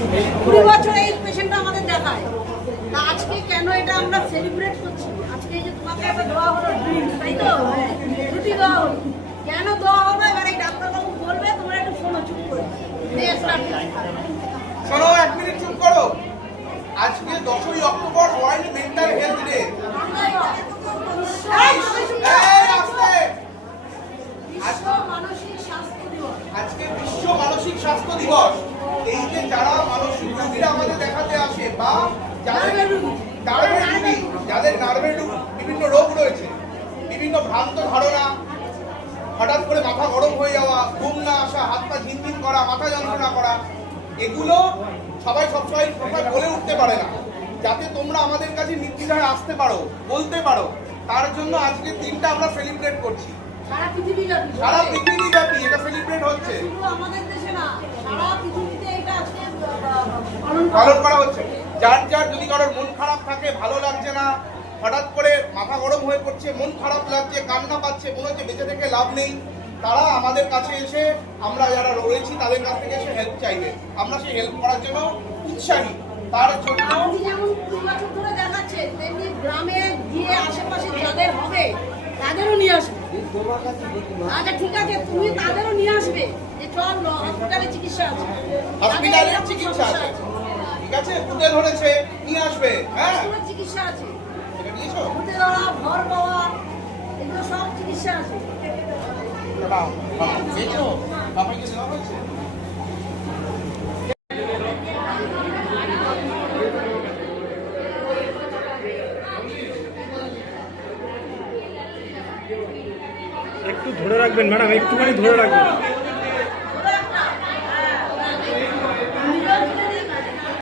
20 বছর এই পেশেন্টটা আমাদের দেখায়। তা আজকে কেন এটা আমরা সেলিব্রেট করছি? আজকে এই যে তোমাকে একটা দেওয়া হলো ড্রিঙ্কস, তাই তো? রুটি দেওয়া হলো, কেন দেওয়া হলো? এবার এই ডাক্তারবাবু বলবে, তোমরা একটু শোনো, চুপ করে শোনো, 1 মিনিট চুপ করো। আজকে 10ই October World Mental Health Day. আজকে বিশ্ব মানসিক স্বাস্থ্য দিবস। এই যে যারা মানসিক রোগীরা আমাদের দেখাতে আসে বা যাদের নার্ভের বিভিন্ন রোগ রয়েছে, বিভিন্ন ভ্রান্ত ধারণা, হঠাৎ করে মাথা গরম হয়ে যাওয়া, ঘুম না আসা, হাত পা ঝিনঝিন করা, মাথা যন্ত্রণা করা, এগুলো সবাই সবসময় বলে উঠতে পারে না। যাতে তোমরা আমাদের কাছে নির্দ্বিধায় আসতে পারো, বলতে পারো, তার জন্য আজকের দিনটা আমরা সেলিব্রেট করছি। সারা পৃথিবীব্যাপী এটা সেলিব্রেট হচ্ছে, আমাদের দেশে না, সারা পৃথিবীতে এটা আজকে পালন করা হচ্ছে। যার যার যদি কারোর মন খারাপ থাকে, ভালো লাগছে না, হঠাৎ করে মাথা গরম হয়ে পড়ছে, মন খারাপ লাগছে, কান্না পাচ্ছে, মনে হচ্ছে বেঁচে থেকে লাভ নেই, তারা আমাদের কাছে এসে, আমরা যারা রয়েছি তাদের কাছ থেকে এসে হেল্প চাইবে। আমরা সেই হেল্প করার জন্য উৎসাহী। তার জন্য যেমন 20 বছর ধরে দেখাচ্ছে, তেমনি গ্রামে গিয়ে আশেপাশে যাদের হবে তাদেরও নিয়ে আসবে। আচ্ছা ঠিক আছে, তুমি তাদেরও নিয়ে আসবে যে চল হসপিটালে চিকিৎসা আছে, হসপিটালের চিকিৎসা আছে, ঠিক আছে, ফুটে ধরেছে, নিয়ে আসবে। হ্যাঁ, চিকিৎসা আছে, এটা নিয়েছো? ফুটে ধরা, ভর পাওয়া, এগুলো সব চিকিৎসা আছে। দেখো, আপনাকে দেওয়া হয়েছে। একটু ধরে রাখবেন ম্যাডাম, একটুখানি ধরে রাখবেন।